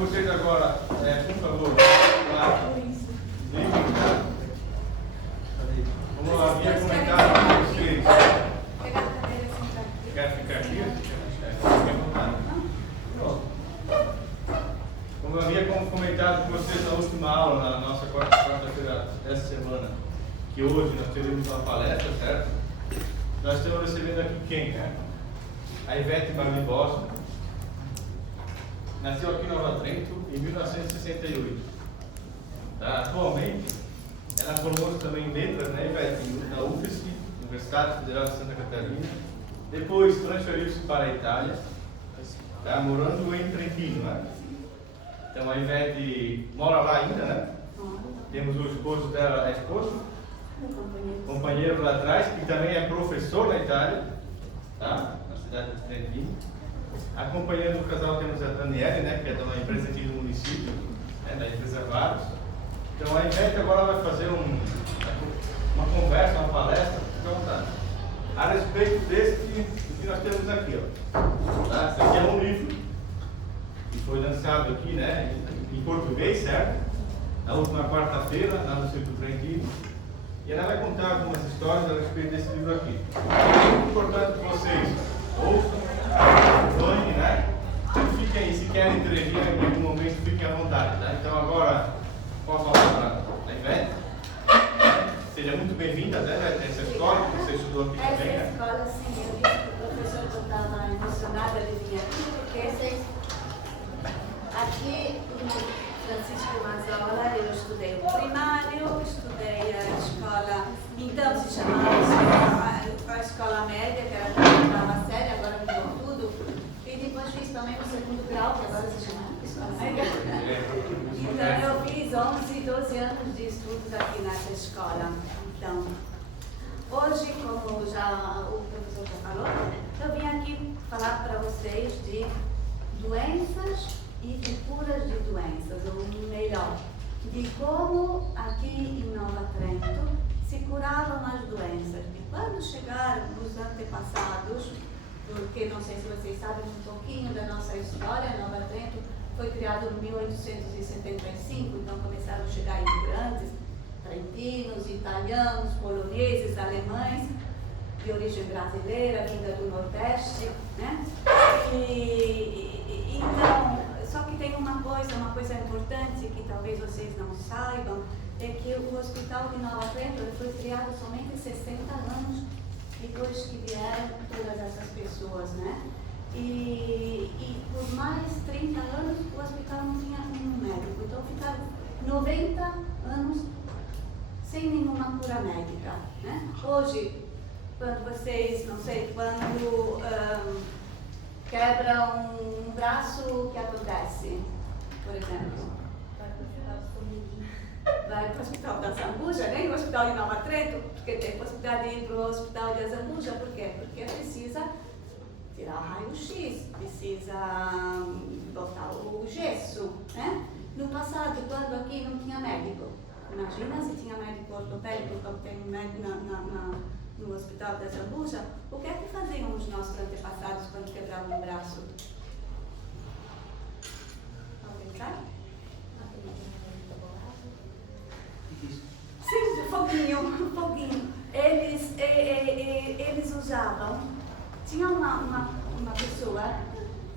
vocês agora, por favor, lá. Como havia comentado com vocês. Quer ficar aqui? Como eu havia comentado com vocês na última aula, na nossa quarta-feira dessa semana, que hoje nós teremos uma palestra, certo? Nós estamos recebendo aqui quem, né? A Ivete Barbosa. Nasceu aqui em Nova Trento em 1968. Tá? Atualmente, ela formou-se também em letras, né, Ivete, na UFSC, Universidade Federal de Santa Catarina. Depois transferiu-se para a Itália, tá? Morando em Trentino, né? Então a Ivete mora lá ainda, né? Temos o esposo dela, a esposa, companheiro lá atrás, que também é professor na Itália, tá? Na cidade de Trentino. Acompanhando o casal temos a Daniele, né? Que é de uma empresa aqui do município, né? Da empresa Varos. Então a Ivete agora vai fazer uma conversa, uma palestra, fica à vontade, a respeito desse que nós temos aqui, ó. Tá? Esse aqui é um livro que foi lançado aqui, né, em português, certo? Na última quarta-feira, lá no Centro Trentino. E ela vai contar algumas histórias a respeito desse livro aqui. É muito importante que vocês ouçam, acompanhem, né? E fiquem aí, se querem interagir em algum momento, fiquem à vontade, tá? Então agora, posso falar para a Ivete? Seja muito bem-vinda, né, essa escola que você estudou aqui também, né? Essa escola, sim, eu disse que o professor que eu estava emocionada de vir aqui, porque aqui no Francisco Mazzola eu estudei o primário, estudei a escola, então se chamava a escola média, que era a oitava série, agora mudou tudo, e depois fiz também o segundo grau, que agora se chama escola média. Então eu fiz 11, 12 anos de estudos aqui nessa escola. Então, hoje, como já o professor já falou, eu vim aqui falar para vocês de doenças e de curas de doenças, ou melhor, de como aqui em Nova Trento se curavam as doenças. E quando chegaram os antepassados, porque não sei se vocês sabem um pouquinho da nossa história, Nova Trento foi criado em 1875, então começaram a chegar imigrantes, trentinos, italianos, poloneses, alemães, de origem brasileira, vinda do Nordeste, né? Então, só que tem uma coisa importante que talvez vocês não saibam, é que o Hospital de Nova Trento foi criado somente 60 anos depois que vieram todas essas pessoas, né? E por mais 30 anos o hospital não tinha nenhum médico, então ficaram 90 anos sem nenhuma cura médica, né? Hoje, quando vocês, não sei, quando quebram um braço, o que acontece? Por exemplo, vai para o hospital da Zambuja, nem o hospital de Nova Trento, porque tem possibilidade de ir para o hospital de Zambuja, por quê? Porque precisa tirar o raio-x, precisa botar o gesso, né? No passado, quando aqui não tinha médico, imagina se tinha médico ortopédico, como tem um médico no hospital da Zambuja, o que é que faziam os nossos antepassados quando quebravam o braço? Alguém sabe? Sim, foguinho. Eles usavam, tinha uma pessoa,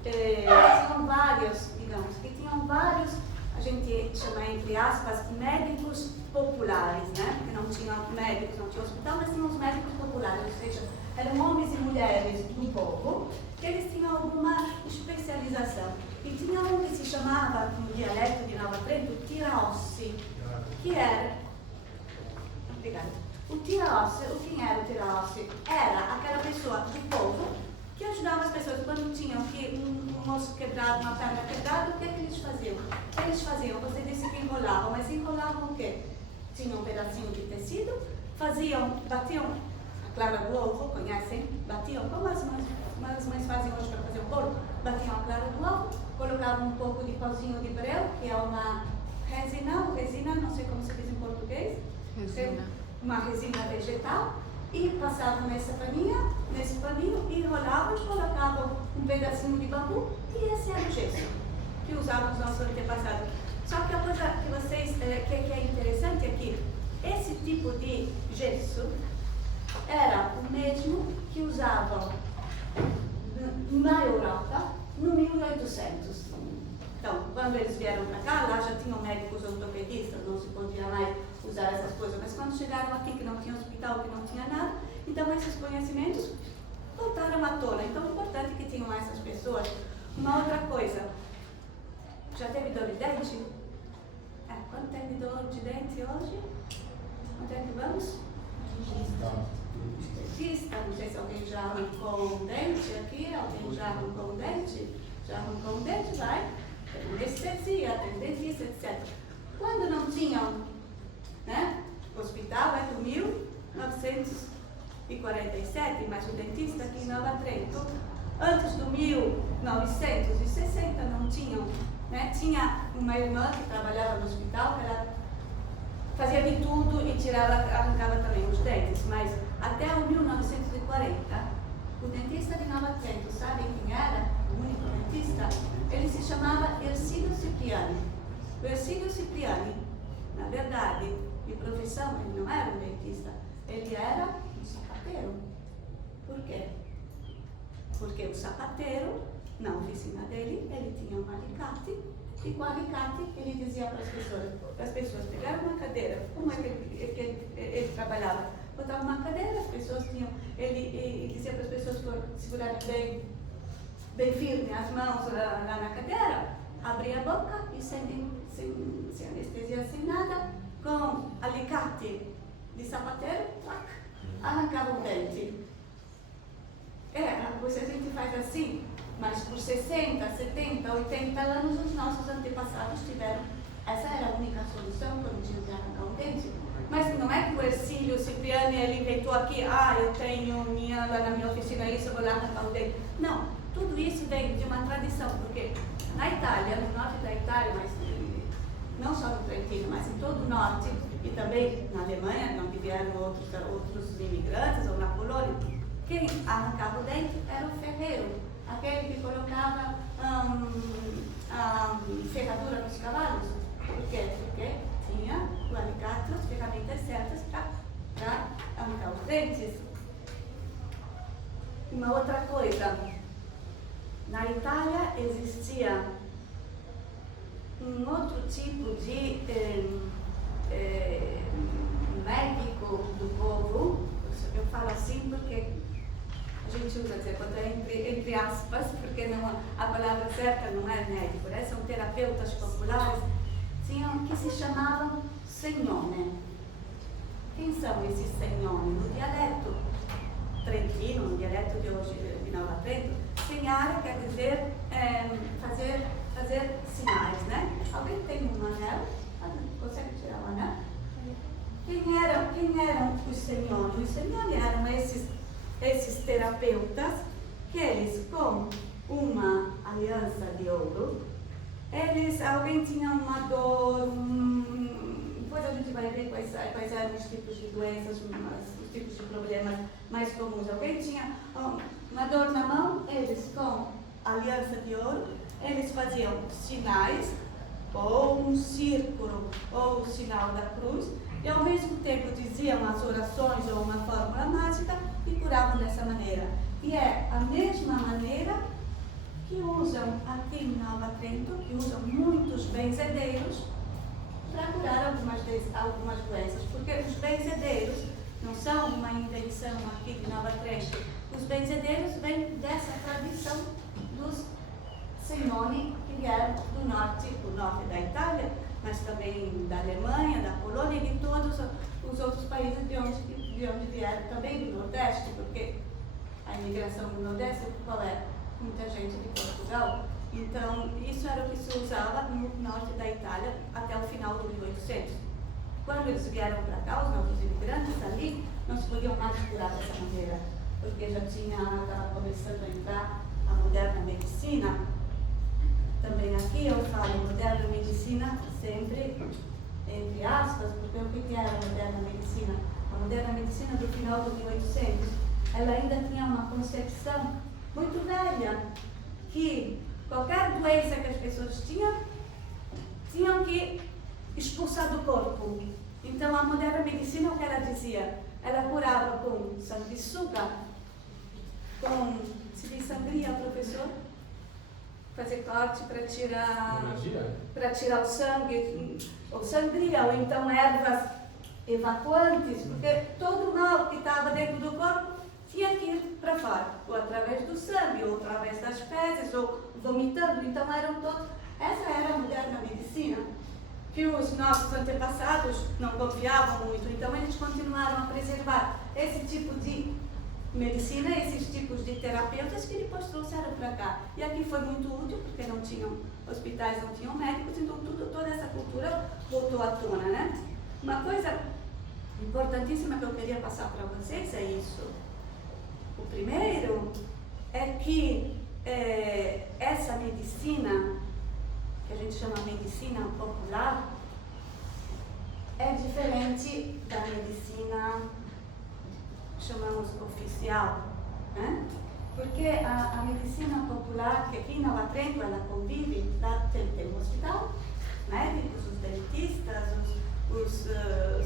tinham vários, digamos, que tinham vários, a gente chama entre aspas, médicos populares, né? Porque não tinham médicos, não tinha hospital, mas tinham os médicos populares, ou seja, eram homens e mulheres do povo, que eles tinham alguma especialização. E tinha um que se chamava, no dialeto de Nova Trento, tiraossi, que era... Obrigada. O tiraossi, quem era o tiraossi? Era aquela pessoa do povo que ajudava as pessoas quando tinham um osso quebrado, uma perna quebrada. O que é que eles faziam? O que eles faziam? Você disse que enrolavam, mas enrolavam o quê? Tinham um pedacinho de tecido, batiam a clara do ovo, conhecem? Batiam, como as mães fazem hoje para fazer o bolo, batiam a clara do ovo, colocavam um pouco de pauzinho de breu, que é uma resina, não sei como se diz em português, uma resina vegetal, e passavam nesse paninho, enrolavam, colocavam um pedacinho de bambu, e esse era o gesso. que usavam os nossos antepassados. Só que a coisa que vocês, que é interessante é que esse tipo de gesso era o mesmo que usavam na Europa no 1800. Então, quando eles vieram para cá, lá já tinham médicos ortopedistas, não se podia mais usar essas coisas, mas quando chegaram aqui, que não tinha hospital, que não tinha nada, então esses conhecimentos voltaram à tona. Então, é importante que tinham essas pessoas. Uma outra coisa, já teve dor de dente? Quando teve dor de dente hoje? Onde é que vamos? Dentista. Não sei se alguém já arrancou um dente aqui, alguém já arrancou um dente? Já arrancou um dente, vai. Tem anestesia, tem dentista, etc. Quando não tinham, né? O hospital é do 1947, mas o dentista aqui em Nova Trento, antes do 1960 não tinham, né? Tinha uma irmã que trabalhava no hospital, que ela fazia de tudo e arrancava também os dentes, mas até o 1940, o dentista de Nova Trento, sabe quem era? O único dentista? Ele se chamava Ercílio Cipriani. O Ercílio Cipriani, na verdade, de profissão, ele não era um dentista, ele era um sapateiro. Por quê? Porque o sapateiro, na oficina dele, ele tinha um alicate, e com o alicate ele dizia para as pessoas pegaram uma cadeira, como é que ele trabalhava? Botava uma cadeira, as pessoas tinham, ele dizia para as pessoas segurarem bem firme as mãos lá na cadeira, abria a boca e sem anestesia, sem nada, com alicate de sapateiro, arrancava o dente. Depois a gente faz assim, mas por 60, 70, 80 anos os nossos antepassados tiveram, essa era a única solução quando tinha que arrancar um dente. Mas não é que o Ercílio Cipriani, ele inventou aqui, eu tenho lá na minha oficina isso, eu vou lá arrancar o dente. Não, tudo isso vem de uma tradição, porque na Itália, no norte da Itália, mas não só no Trentino, mas em todo o norte, e também na Alemanha, onde vieram outros imigrantes, ou na Polônia, quem arrancava o dente era o ferreiro, aquele que colocava ferradura nos cavalos. Por quê? Porque tinha o alicate, as ferramentas certas para arrancar os dentes. Uma outra coisa, na Itália existia um outro tipo de médico do povo. Eu falo assim porque a gente usa dizer, quando é entre aspas, porque não, a palavra certa não é médico, né? São terapeutas populares, que se chamavam segnone. Quem são esses segnone? No dialeto trentino, no dialeto de hoje de Nova Trento, segnare quer dizer fazer sinais, né? Alguém tem um anel? Consegue tirar um anel? Quem eram os segnone? Os segnone eram esses terapeutas que eles, com uma aliança de ouro, alguém tinha uma dor, depois a gente vai ver quais eram os tipos de doenças, os tipos de problemas mais comuns. Alguém tinha uma dor na mão, eles com aliança de ouro, eles faziam sinais, ou um círculo, ou o sinal da cruz, e ao mesmo tempo diziam as orações ou uma fórmula mágica e curavam dessa maneira. E é a mesma maneira que usam aqui em Nova Trento, que usam muitos benzedeiros para curar algumas doenças, porque os benzedeiros não são uma invenção aqui de Nova Trento. Os benzedeiros vêm dessa tradição dos segnoni que vieram do norte da Itália, mas também da Alemanha, da Polônia e de todos os outros países de onde vieram, também do Nordeste, porque a imigração do Nordeste, qual é? Muita gente de Portugal. Então, isso era o que se usava no norte da Itália até o final do 1800. Quando eles vieram para cá, os nossos imigrantes ali, não se podiam mais curar dessa maneira, porque já estava começando a entrar a moderna medicina. Também aqui eu falo moderna medicina sempre entre aspas, porque o que era a moderna medicina? A moderna medicina do final do 1800, ela ainda tinha uma concepção muito velha, que Qualquer doença que as pessoas tinham que expulsar do corpo. Então, a moderna medicina, o que ela dizia? Ela curava com sanguessuga, se diz sangria, professor? Fazer corte para tirar o sangue, ou sangria, ou então ervas evacuantes, porque todo o mal que estava dentro do corpo tinha que ir para fora, ou através do sangue, ou através das fezes, ou vomitando. Então essa era a moderna medicina, que os nossos antepassados não confiavam muito, então eles continuaram a preservar esse tipo de medicina, esses tipos de terapeutas que depois trouxeram para cá. E aqui foi muito útil, porque não tinham hospitais, não tinham médicos, então toda essa cultura voltou à tona, né? Uma coisa importantíssima que eu queria passar para vocês é isso. O primeiro é que essa medicina, que a gente chama medicina popular, é diferente da medicina que chamamos oficial, né? Porque a medicina popular, que aqui em Nova Trento ela convive, lá tem um hospital, médicos, os dentistas, os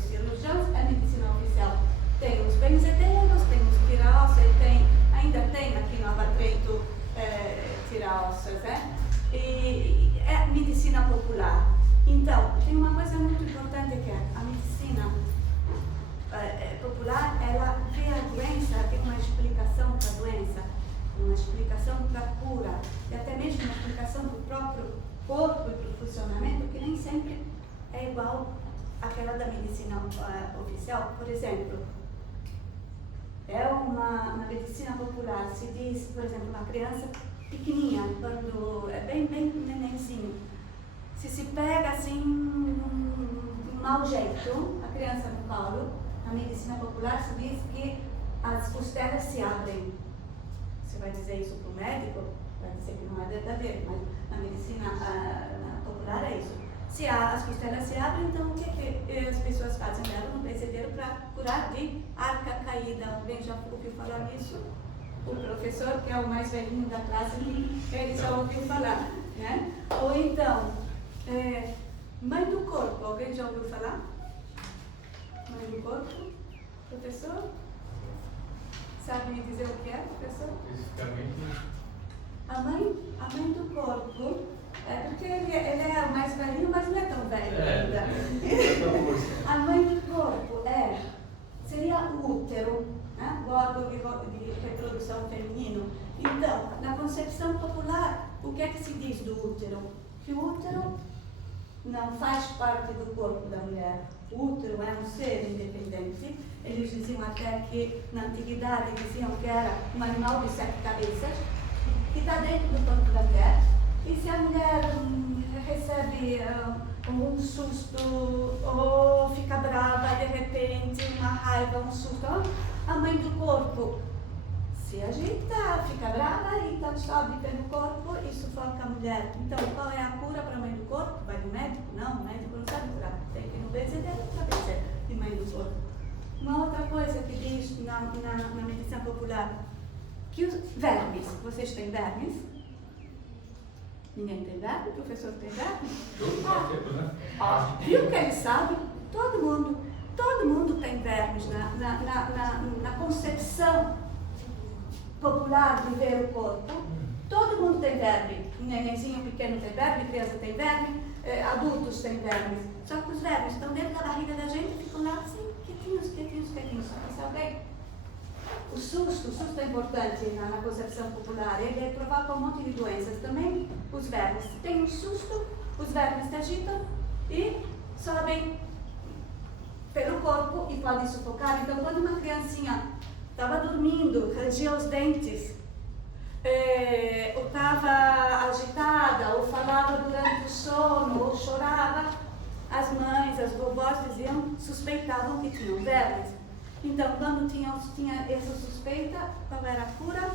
cirurgiões, é medicina oficial. Tem os benzedeiros, tem os tiraossas, ainda tem aqui em Nova Trento tiraossas, né? E é medicina popular. Então, tem uma coisa muito importante que é a medicina popular, ela vê a doença, tem uma explicação para a doença, uma explicação para a cura, e até mesmo uma explicação do próprio corpo e para o funcionamento, que nem sempre é igual àquela da medicina oficial. Por exemplo, na medicina popular se diz, por exemplo, uma criança pequenininha, quando é bem nenenzinho, se pega assim um mau jeito, a criança no colo, na medicina popular se diz que as costelas se abrem. Você vai dizer isso para o médico, vai dizer que não é verdadeiro, mas na medicina popular é isso. Se as costelas se abrem, então o que as pessoas fazem? Levam no benzedeiro para curar de arca caída. Alguém já ouviu falar nisso? O professor, que é o mais velhinho da classe, ele já ouviu falar, né? Ou então, mãe do corpo, alguém já ouviu falar? Mãe do corpo? Professor? Sabe me dizer o que é, professor? Especificamente. A mãe do corpo, porque ele é o mais velhinho, mas não é tão velho ainda. A mãe do corpo seria o útero, né? O órgão de reprodução feminino. Então, na concepção popular, o que é que se diz do útero? Que o útero não faz parte do corpo da mulher. O útero é um ser independente. Eles diziam até que, na antiguidade, diziam que era um animal de 7 cabeças, que está dentro do corpo da mulher. E se a mulher recebe um susto, ou fica brava, de repente, uma raiva, um susto, a mãe do corpo se agita, fica brava e então sobe pelo corpo e sufoca a mulher. Então, qual é a cura para a mãe do corpo? Vai no médico? Não, o médico não sabe curar. Tem que ir no benzedeiro para ver de mãe do corpo. Uma outra coisa que diz na medicina popular, que os vermes, vocês têm vermes? Ninguém tem verme? O professor tem verme? Viu que ele sabe? Todo mundo tem vermes na concepção popular de ver o corpo. Todo mundo tem verme. Um nenenzinho pequeno tem verme, criança tem verme, adultos têm vermes. Só que os vermes estão dentro da barriga da gente e ficam lá assim, quietinhos. Sabe? O susto é importante na concepção popular. Ele provoca um monte de doenças. Também os vermes. Tem um susto, os vermes se agitam e sobem pelo corpo e podem sufocar. Então, quando uma criancinha estava dormindo, rangia os dentes, ou estava agitada, ou falava durante o sono, ou chorava, as mães, as vovós suspeitavam que tinham vermes. Então, quando tinha essa suspeita, qual era a cura?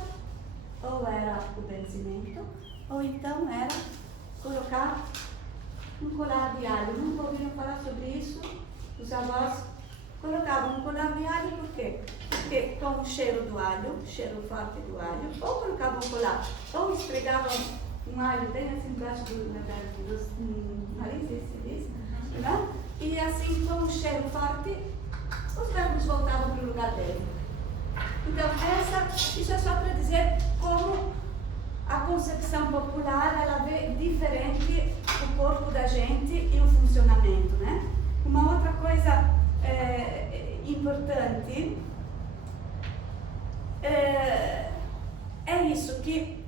Ou era o benzimento, ou então era colocar um colar de alho. Nunca ouviram falar sobre isso? Os avós colocavam um colar de alho, por quê? Porque com o cheiro do alho, cheiro forte do alho, ou colocavam um colar, ou esfregavam um alho bem assim embaixo dos narizes, se diz, né? E assim, com o cheiro forte, os verbos voltavam para o lugar dele. Então, isso é só para dizer como a concepção popular, ela vê diferente o corpo da gente e o funcionamento, né? Uma outra coisa importante é isso, que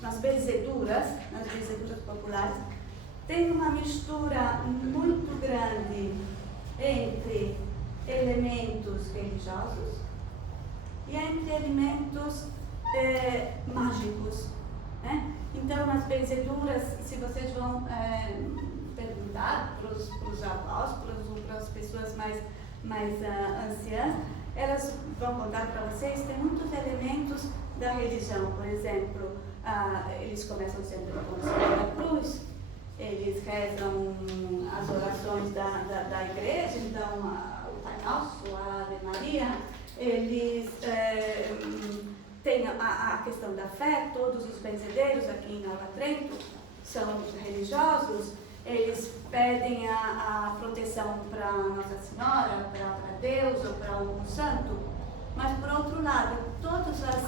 nas benzeduras populares, tem uma mistura muito grande entre elementos religiosos e entre elementos mágicos, né? Então, nas benzeduras, se vocês vão perguntar para os avós, para as pessoas mais anciãs, elas vão contar para vocês, tem muitos elementos da religião. Por exemplo, eles começam sempre com o sinal da cruz, eles rezam as orações da igreja, então o Pai Nosso, a Ave Maria, eles têm a questão da fé. Todos os benzedeiros aqui em Nova Trento são religiosos, eles pedem a proteção para Nossa Senhora, para Deus ou para algum santo. Mas, por outro lado, todas as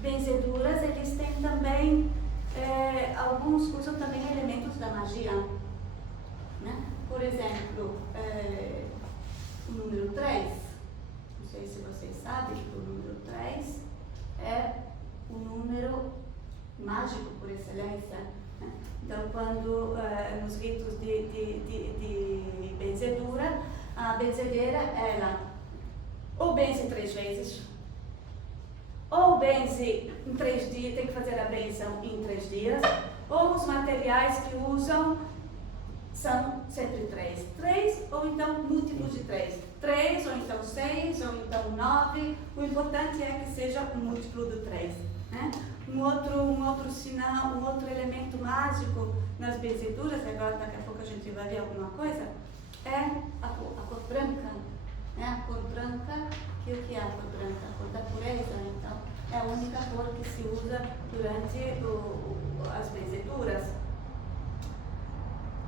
benzeduras, eles têm também, alguns usam também elementos da magia, né? Por exemplo, o número 3, não sei se vocês sabem que o número 3 é o número mágico por excelência, né? Então, quando nos ritos de benzedura, a benzedeira, ela ou benze 3 vezes, ou benze em 3 dias, tem que fazer a benção em 3 dias, ou os materiais que usam são sempre 3 ou então múltiplos de 3 ou então 6 ou então 9, o importante é que seja um múltiplo do 3, né? Um outro sinal, um outro elemento mágico nas benzeduras, agora daqui a pouco a gente vai ver alguma coisa, é a cor branca, né? A cor branca, que o que é a cor branca? A cor da pureza, então é a única cor que se usa durante as benzeduras.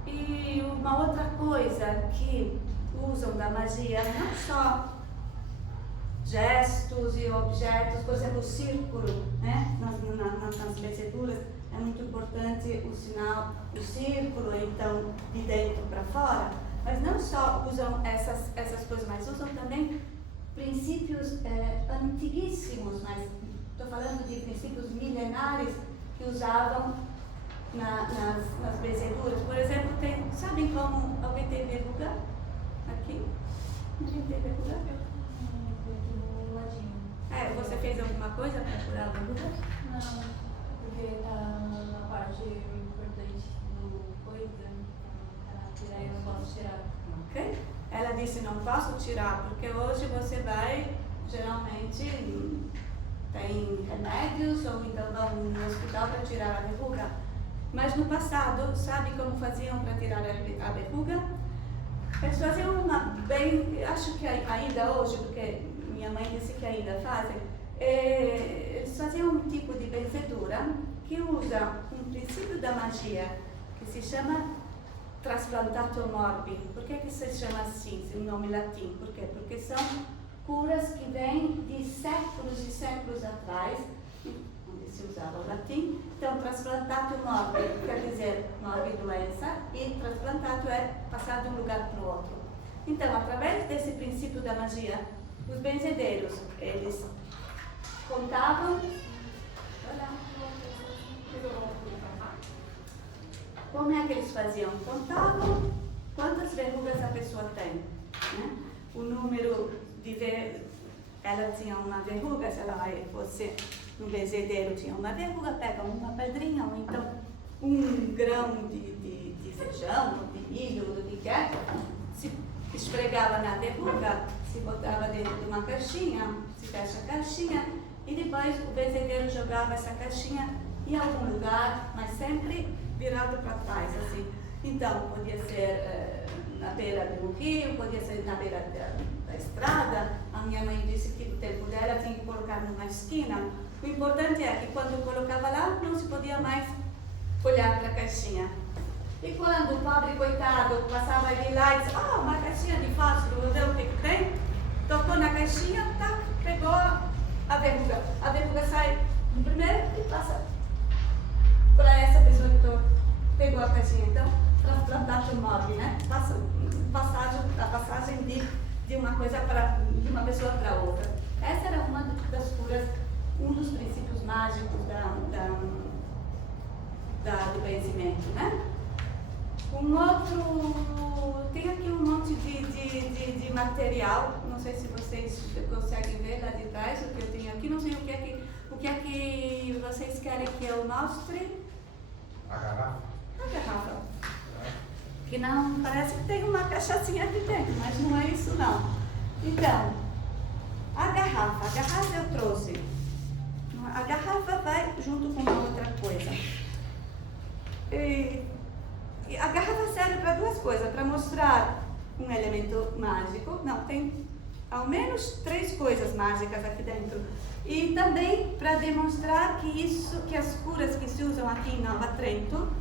E uma outra coisa que usam da magia, não só gestos e objetos, por exemplo, o círculo, né? Nas benzeduras é muito importante o sinal, o círculo, então de dentro para fora, mas não só usam essas coisas, mas usam também princípios antiguíssimos, mas estou falando de princípios milenares que usavam nas benzeduras. Por exemplo, sabem como alguém tem verruga? Aqui? Ninguém tem verruga? Você fez alguma coisa para curar a verruga? Não, porque está na parte importante do coisa, para tirar eu não posso tirar. Ok? Ela disse, não posso tirar, porque hoje você vai, geralmente, tem remédios, ou então vão no hospital para tirar a verruga. Mas no passado, sabe como faziam para tirar a verruga? Eles faziam acho que ainda hoje, porque minha mãe disse que ainda fazem, eles faziam um tipo de benzedura que usa um princípio da magia que se chama trasplantatio morbi. Por que se chama assim, esse nome latim? Por quê? Porque são curas que vêm de séculos e séculos atrás, onde se usava o latim. Então, trasplantatio morbi quer dizer morbi, doença, e transplantatio é passar de um lugar para o outro. Então, através desse princípio da magia, os benzedeiros, eles contavam. Como é que eles faziam? Contavam quantas verrugas a pessoa tem, né? O número de ela tinha uma verruga, se ela fosse no benzedeiro, tinha uma verruga, pega uma pedrinha, ou então um grão de feijão, ou de milho, ou do que quer, se esfregava na verruga, se botava dentro de uma caixinha, se fecha a caixinha, e depois o benzedeiro jogava essa caixinha em algum lugar, mas sempre virado para trás, assim. Então, podia ser na beira de um rio, podia ser na beira da estrada. A minha mãe disse que no tempo dela tinha que colocar numa esquina O importante é que quando colocava lá, não se podia mais olhar para a caixinha. E quando o pobre coitado passava ali lá e disse, uma caixinha de fósforo, vou ver o que tem, tocou na caixinha, tá, pegou a verruga. A verruga sai primeiro e passa para essa pessoa que pegou a caixinha. Então, transplantar móvel, né? A passagem de uma coisa de uma pessoa para outra. Essa era uma das curas, um dos princípios mágicos do conhecimento, né? Um outro, tem aqui um monte de material, não sei se vocês conseguem ver lá de trás o que eu tenho aqui, não sei o que é que vocês querem que eu mostre. A garrafa. A garrafa. Que não, parece que tem uma cachaçinha aqui dentro, mas não é isso não. Então, a garrafa eu trouxe. A garrafa vai junto com uma outra coisa. E a garrafa serve para duas coisas, para mostrar um elemento mágico. Não, tem ao menos 3 coisas mágicas aqui dentro. E também para demonstrar que as curas que se usam aqui em Nova Trento,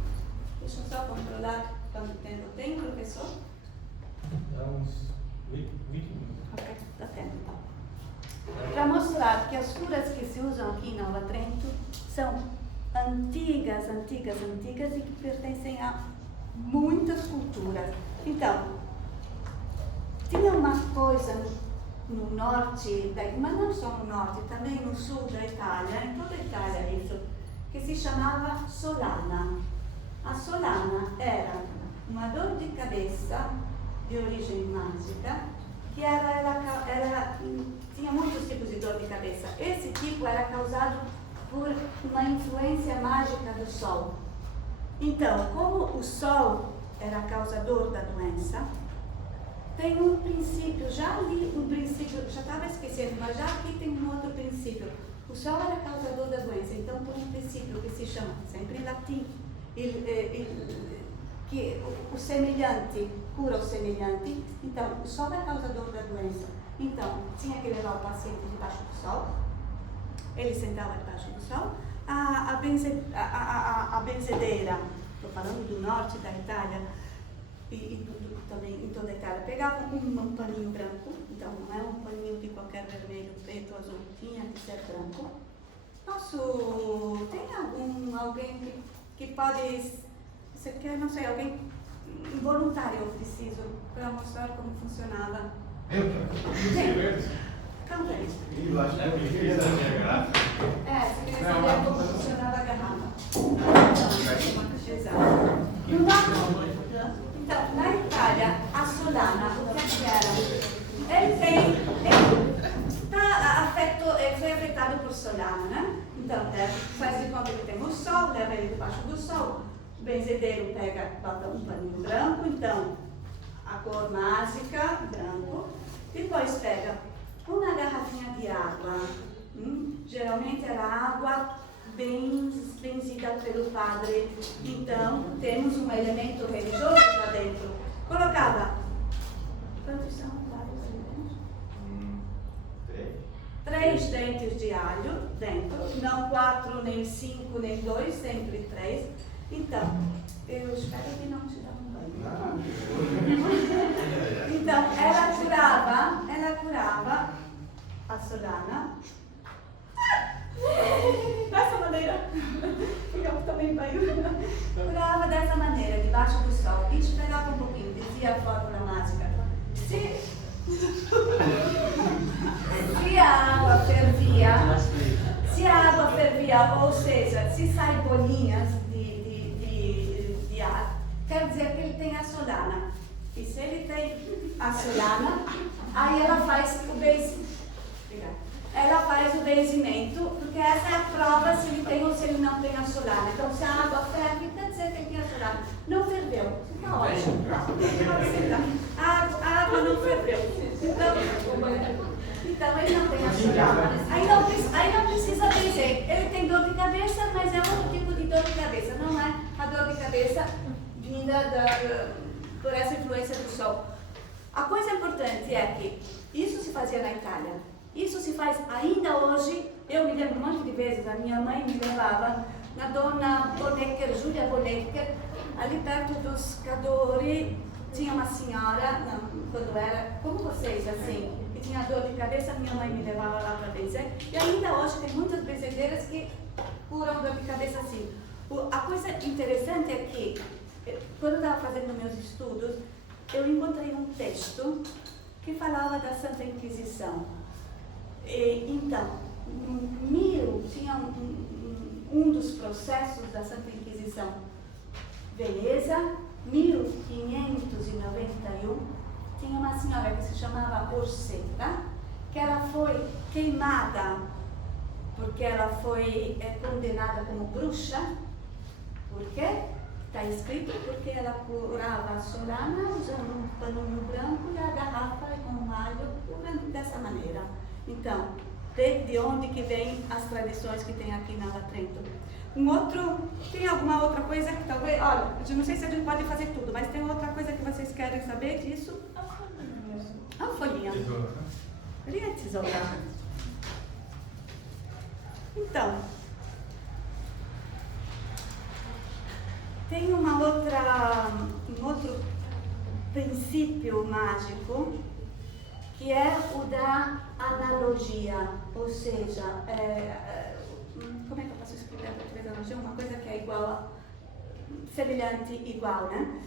deixa eu só controlar quanto tempo tem, professor? Dá uns 20 minutos. Ok, dá tempo então. Para mostrar que as curas que se usam aqui em Nova Trento são antigas e que pertencem a muitas culturas. Então, tinha uma coisa no norte, mas não só no norte, também no sul da Itália, em toda a Itália isso, que se chamava solana. A solana era uma dor de cabeça de origem mágica, que tinha muitos tipos de dor de cabeça. Esse tipo era causado por uma influência mágica do sol. Então, como o sol era causador da doença, tem um princípio, já estava esquecendo, mas já aqui tem um outro princípio. O sol era causador da doença, então tem um princípio que se chama, sempre em latim, que o semelhante cura o semelhante. Então, o sol é causador da doença. Então, tinha que levar o paciente debaixo do sol, ele sentava debaixo do sol. A benzedeira, estou falando do norte da Itália, e também em toda a Itália, pegava um paninho branco, então não é um paninho de qualquer vermelho, preto, azul, tinha que ser branco. Tem alguém que pode, você quer, não sei, alguém voluntário eu preciso para mostrar como funcionava. Eu quero. Também. Eu acho que é porque a garrafa. Você queria saber como funcionava a garrafa. Exato. Então, na Itália, a solana, o que era? Ele foi afetado por solana, né? Então, faz de conta que tem o sol, leva ele debaixo do sol. O benzedeiro bota um paninho branco, então, a cor mágica, branco. Depois pega uma garrafinha de água. Geralmente era água benzida pelo padre. Então, temos um elemento religioso lá dentro. Colocava. Quantos são vários elementos? 3 dentes de alho dentro. Não 4, nem 5, nem 2, sempre 3. Então, eu espero que não te dá um banho. Então, ela curava a solana dessa maneira. Eu também banho. Curava dessa maneira, debaixo do sol. E esperava um pouquinho, dizia a fórmula mágica. Se a água fervia, ou seja, se sai bolinhas de ar, quer dizer que ele tem a solana. E se ele tem a solana, aí ela faz o benzimento, porque essa é a prova se ele tem ou se ele não tem a solana. Então, se a água ferve, quer dizer que ele tem a solana. Não ferveu. Está ótimo. A água não ferveu. Então, ele não tem a solana. Aí não precisa benzer. Ele tem dor de cabeça, mas é outro tipo de dor de cabeça. Não é a dor de cabeça vinda por essa influência do sol. A coisa importante é que isso se fazia na Itália. Isso se faz ainda hoje Eu me lembro um monte de vezes, a minha mãe me levava na dona Bonecker, Júlia Bonecker, ali perto dos Cadore. Tinha uma senhora, quando era como vocês, assim, que tinha dor de cabeça, minha mãe me levava lá para benzer. E ainda hoje tem muitas benzedeiras que curam dor de cabeça assim. A coisa interessante é que, quando eu estava fazendo meus estudos, eu encontrei um texto que falava da Santa Inquisição. Então, tinha um dos processos da Santa Inquisição, Veneza, 1591, tinha uma senhora que se chamava Orsetta, que ela foi queimada porque ela foi condenada como bruxa. Por quê? Está escrito porque ela curava a solana usando um paninho branco e a garrafa com um alho, dessa maneira. Então, de onde que vem as tradições que tem aqui na Trento? Tem alguma outra coisa que talvez, olha, eu não sei se a gente pode fazer tudo, mas tem outra coisa que vocês querem saber disso? A folhinha. Ali é tesoura. Então, tem um outro princípio mágico, que é o da analogia, ou seja, como é que eu posso explicar para vocês a analogia? Uma coisa que é igual, semelhante, igual, né?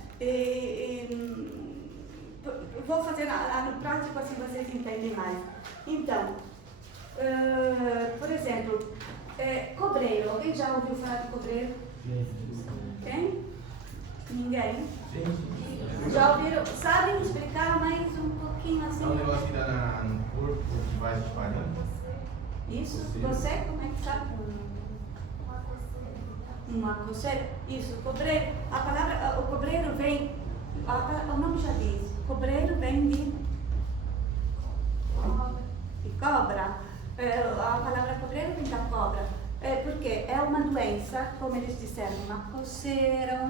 Vou fazer no prático, assim vocês entendem mais. Então, por exemplo, cobreiro. Alguém já ouviu falar de cobreiro? Quem? Ninguém? Já ouviram? Sabem explicar mais um pouquinho assim? É um negócio que dá no corpo, que vai se espalhando. Isso? Você, como é que sabe? Uma coceira? Isso, cobreiro. A palavra, o cobreiro vem, o nome já diz, cobreiro vem de cobra. A palavra cobreiro vem da cobra. Porque é uma doença, como eles disseram, uma coceira,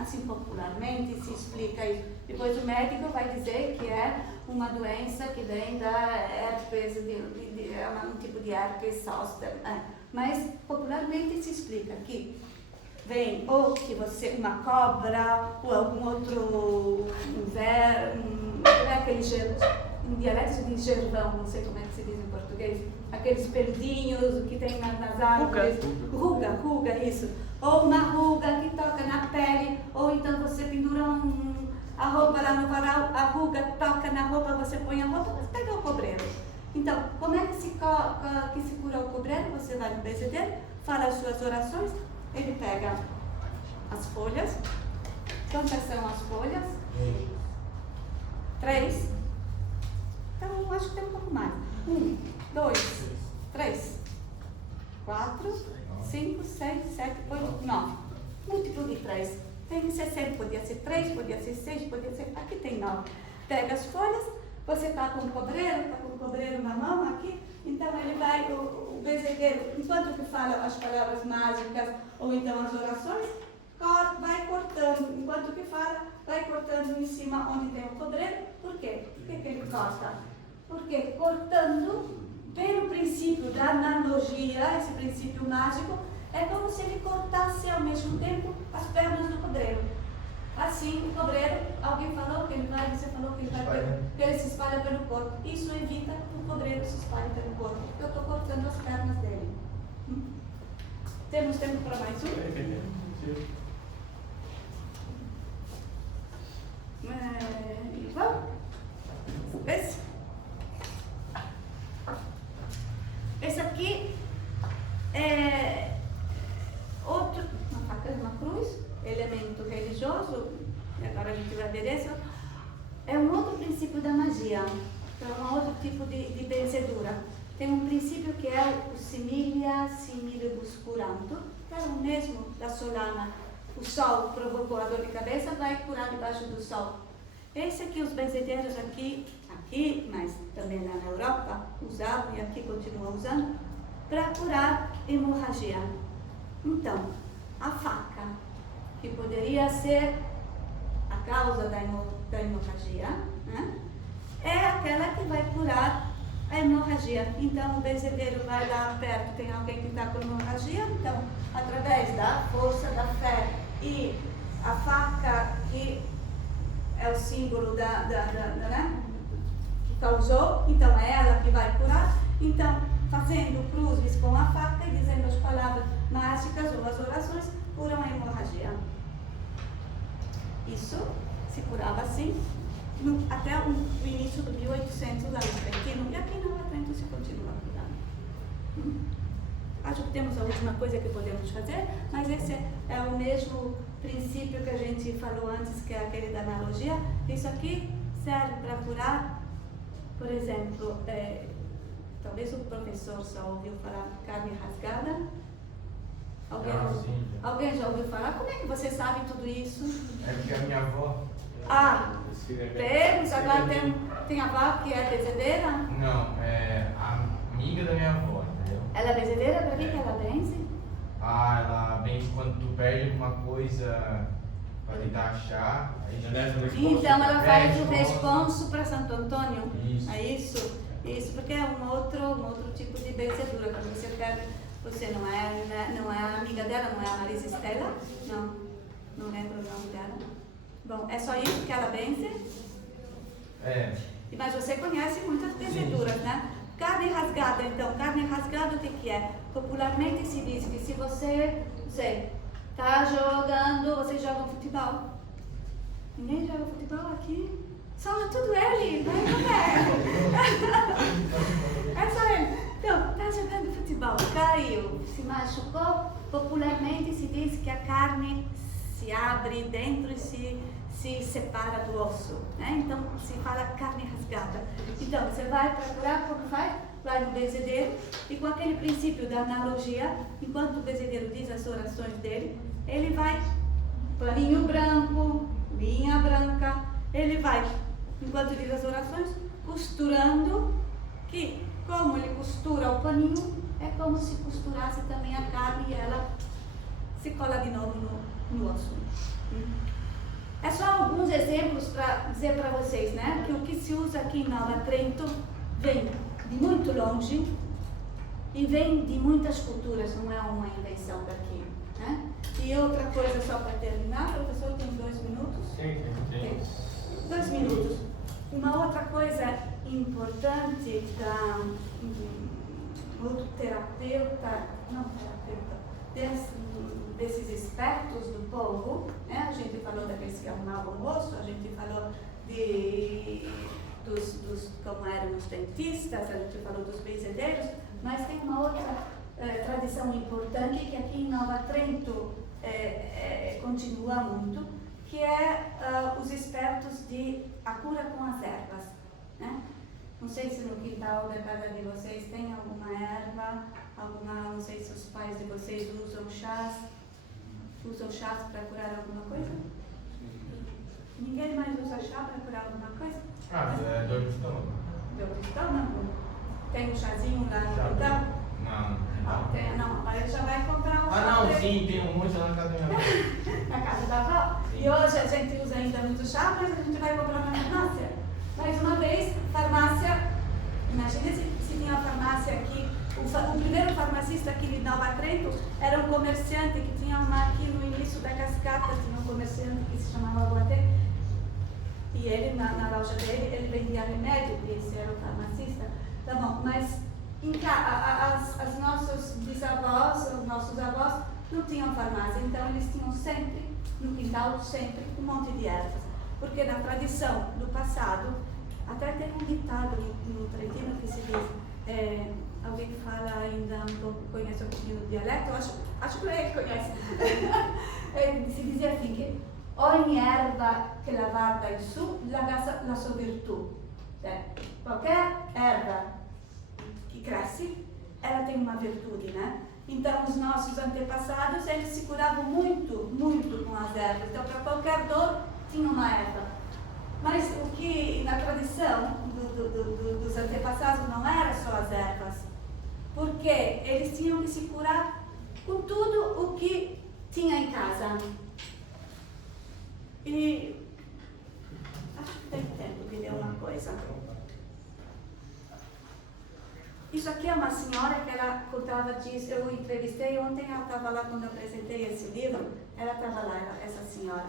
assim popularmente se explica isso. Depois o médico vai dizer que é uma doença que vem da herpes, um tipo de herpes zoster. Mas popularmente se explica que vem ou que você, uma cobra, ou algum outro em dialeto de gervão, não sei como é que se diz em português, aqueles pelinhos que tem nas árvores, ruga, isso, ou uma ruga que toca na pele, ou então você pendura a roupa lá no varal, a ruga toca na roupa, você põe a roupa, você pega o cobreiro. Então, como é que se cura o cobreiro? Você vai no benzedeiro, fala as suas orações, ele pega as folhas. Quantas são as folhas? 3. Então, acho que tem um pouco mais. 1, 2, 3, 4, 5, 6, 7, 8, 9. Múltiplo de 3. Tem que ser sempre, podia ser 3, podia ser 6, podia ser... Aqui tem 9. Pega as folhas, você está com o cobreiro na mão aqui, então ele vai, o benzedeiro, enquanto que fala as palavras mágicas ou então as orações, vai cortando, enquanto que fala, vai cortando em cima onde tem o cobreiro. Por quê? Por que ele corta? Porque cortando, pelo princípio da analogia, esse princípio mágico, é como se ele cortasse ao mesmo tempo as pernas do cobreiro. Assim, o cobreiro, alguém falou que ele vai, você falou que ele se espalha pelo corpo. Isso evita que o cobreiro se espalhe pelo corpo, porque eu estou cortando as pernas dele. Temos tempo para mais um? Vamos? Esse aqui é outro, uma faca de uma cruz, elemento religioso, e agora a gente vai ver esse. É um outro princípio da magia, então é um outro tipo de benzedura. Tem um princípio que é o similia similibus curantur, que é o mesmo da solana. O sol provocou a dor de cabeça, vai curar debaixo do sol. Esse aqui, os benzedeiros aqui, mas também lá na Europa, usavam e aqui continuam usando, para curar hemorragia. Então, a faca, que poderia ser a causa da hemorragia, né, é aquela que vai curar a hemorragia. Então o benzedeiro vai lá perto, tem alguém que está com hemorragia, então através da força, da fé e a faca que é o símbolo né? Que causou, então é ela que vai curar. Então, fazendo cruzes com a faca e dizendo as palavras mágicas ou as orações, curam a hemorragia. Isso se curava assim até o início do 1800 lá no Trentino, e aqui no Trento se continua curando. Acho que temos a última coisa que podemos fazer, mas esse é o mesmo princípio que a gente falou antes, que é aquele da analogia. Isso aqui serve para curar, por exemplo, talvez o professor só ouviu falar carne rasgada. Alguém já ouviu falar? Como é que você sabe tudo isso? É porque a minha avó... Temos, agora tem a avó que é bezedeira? Não, é a amiga da minha avó, entendeu? Ela é bezedeira? Para que ela benze? Ela benze quando tu perde alguma coisa para tentar achar. Então ela faz o responso para Santo Antônio. Isso. É isso? Isso, porque é um outro tipo de benzedura. Quando você perde, você não é a amiga dela, não é a Marisa Estela? Não lembro o nome dela. Bom, é só isso que ela benze? Mas você conhece muitas benzeduras, né? Carne rasgada, então. Carne rasgada, o que é? Popularmente se diz que se você está jogando, você joga futebol. Ninguém joga futebol aqui? Só tudo ele, não é? É só ele. Então, está jogando futebol, caiu, se machucou. Popularmente se diz que a carne se abre dentro e se separa do osso, né? Então se fala carne rasgada. Então você vai procurar, como faz? Vai no benzedeiro e com aquele princípio da analogia, enquanto o benzedeiro diz as orações dele, ele vai paninho branco, linha branca, ele vai, enquanto diz as orações, costurando, que como ele costura o paninho, é como se costurasse também a carne e ela se cola de novo no osso. É só alguns exemplos para dizer para vocês, né, que o que se usa aqui em Nova Trento vem de muito longe e vem de muitas culturas, não é uma invenção daqui, né? E outra coisa só para terminar, professor, tem 2 minutos? Sim. 2 minutos. Uma outra coisa importante do terapeuta, desses espertos do povo, né? A gente falou daqueles que arrumavam o rosto, a gente falou dos como eram os dentistas, a gente falou dos benzedeiros, mas tem uma outra tradição importante que aqui em Nova Trento continua muito, que é os espertos de a cura com as ervas, né? Não sei se no quintal da casa de vocês tem alguma erva, não sei se os pais de vocês usam chás para curar alguma coisa? Ninguém mais usa chá para curar alguma coisa? Dor de estômago. Dor de estômago? Tem um chazinho lá no quintal? Não. Mas ele já vai comprar um chá. Não, sim, tem um monte lá na casa da minha avó. Na casa da avó? E hoje a gente usa ainda muito chá, mas a gente vai comprar na farmácia. Mais uma vez, farmácia, imagine se tinha uma farmácia aqui. O primeiro farmacista aqui de Nova Trento era um comerciante que tinha aqui no início da cascata, tinha um comerciante que se chamava Guatê. E ele, na loja dele, ele vendia remédio, e esse era o farmacista. Tá bom, mas as nossos bisavós, os nossos avós, não tinham farmácia, então eles tinham sempre, no quintal, sempre um monte de ervas. Porque na tradição do passado, até tem um ditado no Trentino que se diz, alguém que fala ainda um pouco, conhece um pouquinho do dialeto, acho que ele conhece. Se dizia assim, que ogni erva que la guarda in su, la sua virtù. Qualquer erva que cresce, ela tem uma virtude, né? Então, os nossos antepassados, eles se curavam muito, muito com as ervas. Então, para qualquer dor, tinha uma erva. Mas o que, na tradição dos antepassados, não era só as ervas. Porque eles tinham que se curar com tudo o que tinha em casa. E acho que tem tempo de ler uma coisa. Isso aqui é uma senhora que ela contava disso. Eu entrevistei ontem, ela estava lá quando eu apresentei esse livro. Ela estava lá, essa senhora.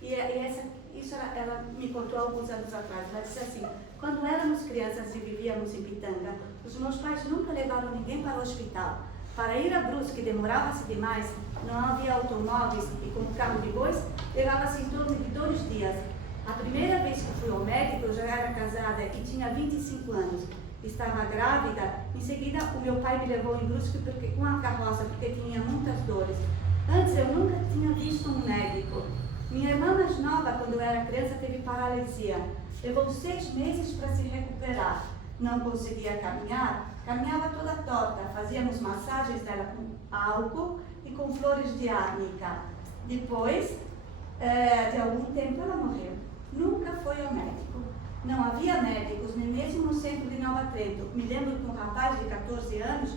Ela me contou alguns anos atrás. Ela disse assim: quando éramos crianças e vivíamos em Pitanga, os meus pais nunca levaram ninguém para o hospital. Para ir a Brusque demorava-se demais, não havia automóveis e como carro de bois, levava-se em torno de 2 dias. A primeira vez que fui ao médico, eu já era casada e tinha 25 anos. Estava grávida, em seguida o meu pai me levou em Brusque com a carroça, porque tinha muitas dores. Antes eu nunca tinha visto um médico. Minha irmã mais nova, quando eu era criança, teve paralisia. Levou 6 meses para se recuperar. Não conseguia caminhar, caminhava toda torta. Fazíamos massagens dela com álcool e com flores de árnica. Depois de algum tempo, ela morreu. Nunca foi ao médico. Não havia médicos, nem mesmo no centro de Nova Trento. Me lembro que um rapaz de 14 anos,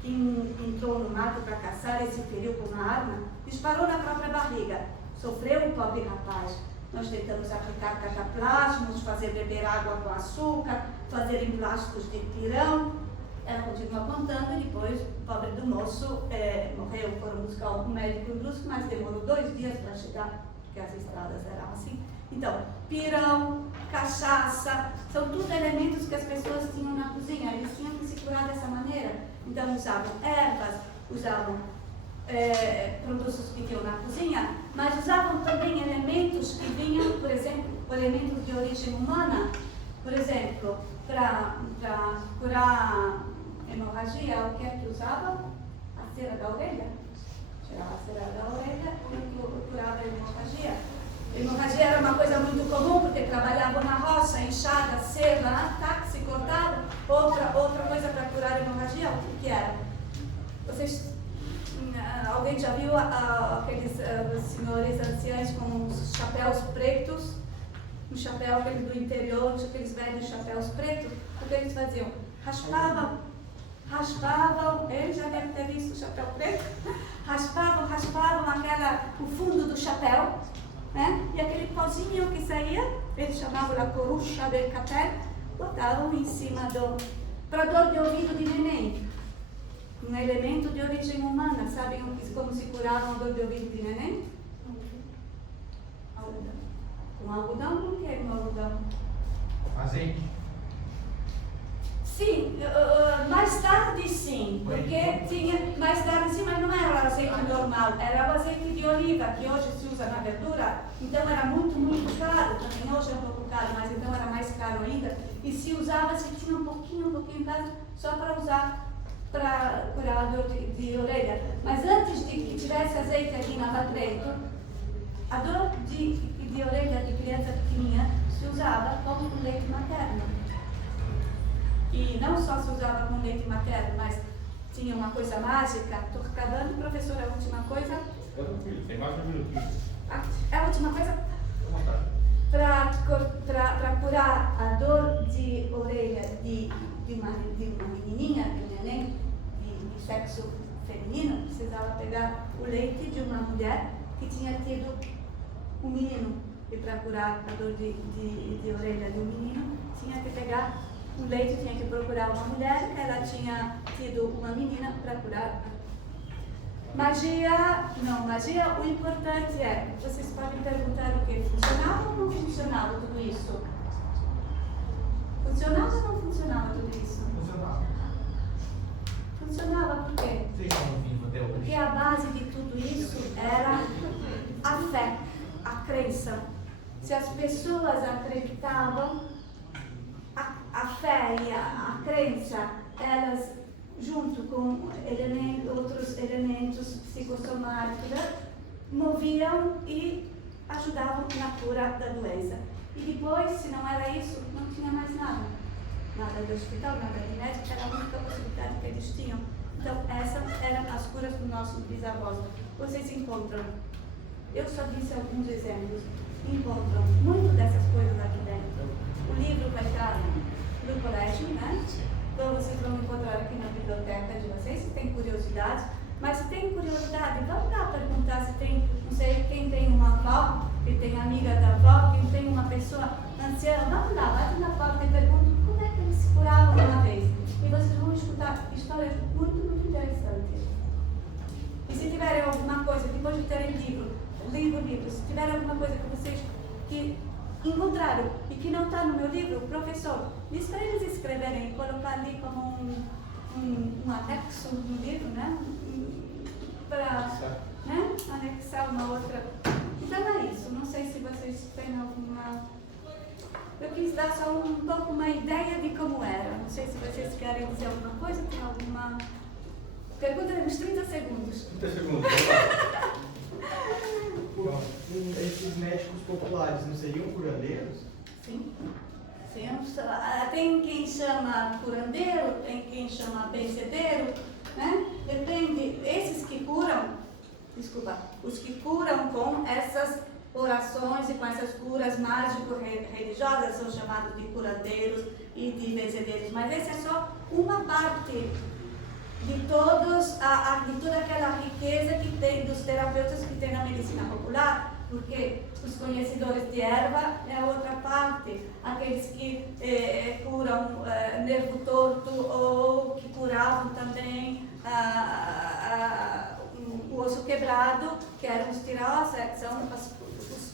que entrou no mato para caçar e se feriu com uma arma, disparou na própria barriga. Sofreu o pobre rapaz. Nós tentamos aplicar cataplasmos, fazer beber água com açúcar, fazer emplásticos de pirão. Ela continua contando e depois o pobre do moço morreu. Foram buscar um médico em Brusque, mas demorou 2 dias para chegar, porque as estradas eram assim. Então, pirão, cachaça, são tudo elementos que as pessoas tinham na cozinha. Eles tinham que se curar dessa maneira. Então, usavam ervas, usavam produtos que tinham na cozinha, mas usavam também elementos que vinham, por exemplo, elementos de origem humana. Por exemplo, para curar hemorragia, o que é que usavam? A cera da orelha. Tirava a cera da orelha e curava a hemorragia. Hemorragia era uma coisa muito comum, porque trabalhavam na roça, enxada, cera, táxi, cortado. Outra coisa para curar hemorragia, o que era? Alguém já viu aqueles senhores anciãos com os chapéus pretos? Um chapéu aquele do interior, aqueles velhos chapéus pretos? O que eles faziam? Raspavam, ele já deve ter visto o chapéu preto, raspavam o fundo do chapéu, né? E aquele pozinho que saía, eles chamavam a corucha del capel, botavam em cima para dor de ouvido de neném. Um elemento de origem humana. Sabem como se curava a dor de ouvido de neném? Algodão. Com algodão? Por que com algodão? Azeite. Sim, mais tarde sim, porque tinha mais tarde sim, mas não era o azeite normal, era o azeite de oliva, que hoje se usa na verdura, então era muito, muito caro, também hoje é um pouco caro, mas então era mais caro ainda, e se usava, se tinha um pouquinho em casa, só para usar para curar a dor de orelha. Mas antes de que tivesse azeite aqui na Nova Trento, a dor de orelha de criança pequenininha se usava como com leite materno. E não só se usava com leite materno, mas tinha uma coisa mágica. Estou acabando, professor, a última coisa. Tem mais um minutinho. A última coisa. Para curar a dor de orelha de uma menininha, de um neném, de sexo feminino, precisava pegar o leite de uma mulher que tinha tido um menino. E para curar a dor de orelha de um menino, tinha que pegar o leite, tinha que procurar uma mulher que ela tinha tido uma menina para curar. Magia, o importante é, vocês podem perguntar o que? Funcionava ou não funcionava tudo isso? Funcionava ou não funcionava tudo isso? Funcionava. Funcionava por quê? Vocês estão vivos até hoje? Porque a base de tudo isso era a fé, a crença. Se as pessoas acreditavam, a fé e a crença, elas, junto com outros elementos psicossomáticos, moviam e ajudavam na cura da doença. E depois, se não era isso, não tinha mais nada. Nada do hospital, nada de médico, era a única possibilidade que eles tinham. Então, essas eram as curas dos nossos bisavós. Vocês encontram, eu só disse alguns exemplos, encontram muito dessas coisas aqui dentro. O livro vai estar no colégio, né? Então vocês vão encontrar aqui na biblioteca de vocês, se tem curiosidade. Mas se tem curiosidade, vamos lá perguntar se tem, não sei, quem tem uma avó, quem tem amiga da avó, quem tem uma pessoa anciã, vamos lá, bate na porta e pergunta como é que eles se curavam uma vez. e vocês vão escutar histórias muito interessantes. E se tiverem alguma coisa, depois de terem livro, se tiverem alguma coisa que vocês que encontraram e que não está no meu livro, professor, diz para eles escreverem e colocar ali como um anexo no livro, né? Para anexar uma outra. Então é isso. Não sei se vocês têm alguma. Eu quis dar só um pouco uma ideia de como era. Não sei se vocês querem dizer alguma coisa, tem alguma. Pergunta temos 30 segundos. 30 segundos, vamos lá. Esses médicos populares não seriam curandeiros? Sim. Tem quem chama curandeiro, tem quem chama benzedeiro, né? Depende. Esses que curam, os que curam com essas orações e com essas curas mágico-religiosas são chamados de curandeiros e de benzedeiros. Mas essa é só uma parte de toda aquela riqueza que tem dos terapeutas que tem na medicina popular, porque os conhecedores de erva é a outra parte, aqueles que curam nervo torto ou que curavam também o osso quebrado, que eram os tirós, são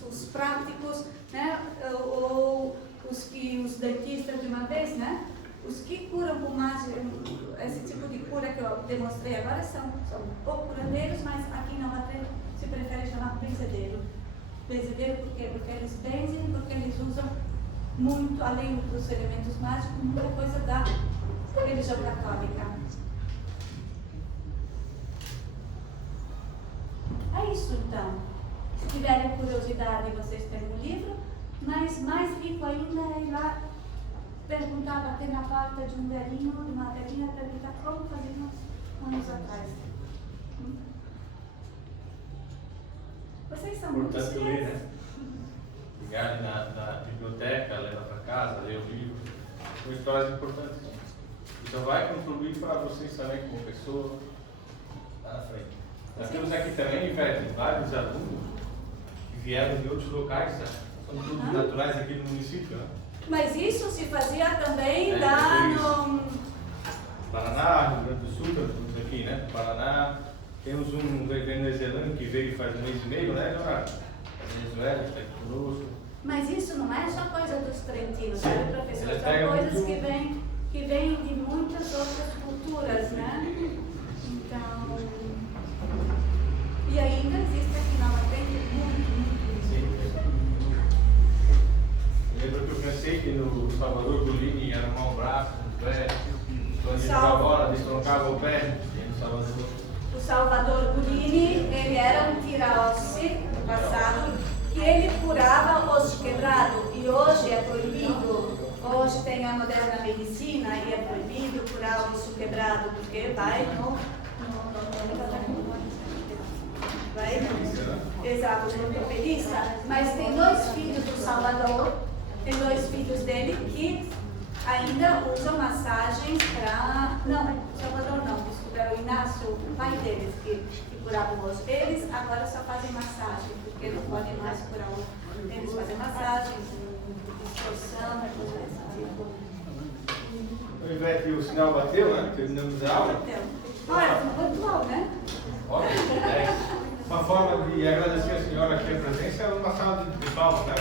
os práticos, né? Ou os dentistas de uma vez, né? Os que curam com mágica, esse tipo de cura que eu demonstrei agora são um pouco curandeiros, mas aqui na matéria se prefere chamar benzedeiro. Benzedeiro por quê? Porque eles benzem, porque eles usam muito, além dos elementos mágicos, muita coisa da religião católica. É isso então. Se tiverem curiosidade, vocês têm um livro, mas mais rico ainda é ir lá perguntar, bater na porta de um velhinho, de uma velhinha, perguntar como fazíamos anos atrás. Vocês são muito Importante ler, cientes. né? Ligar ali na biblioteca, levar para casa, ler o livro. São histórias importantes. Então vai contribuir para vocês também como pessoa lá na frente. Nós temos aqui também, Ivete, vários alunos que vieram de outros locais, né? São todos naturais aqui do município, né? Mas isso se fazia também lá no Paraná, Rio Grande do Sul, estamos aqui, né? Paraná. Temos um venezuelano que veio faz um mês e meio, né, Leonardo? Venezuela, está aqui conosco. Mas isso não é só coisa dos trentinos, Sim. né, professor? Eles São pegam coisas muito- que vêm de muitas outras culturas, né? Então. E ainda existe aqui na frente muito. Sim. Eu lembro que eu pensei que no Salvador Golini era mau braço, um pé. Quando ele jogava bola, destroncava o pé. E no Salvador. O Salvador Golini, ele era um tira-osse no passado, que ele curava osso quebrado, e hoje é proibido. Hoje tem a moderna medicina e é proibido curar osso quebrado, porque vai exato, no ortopedista. Mas tem 2 filhos do Salvador, tem 2 filhos dele que ainda usam massagens para. Não, Salvador não, desculpa, era o Inácio, o pai deles, que curava o osso. Eles agora só fazem massagem, porque não podem mais curar o osso. Eles fazem massagens, distorção, coisa desse tipo. Ivete, o sinal bateu, né? Terminamos a aula. Olha, pontual, né? Ótimo, 10. Uma forma de agradecer a senhora aqui a presença é uma salva de palmas, né?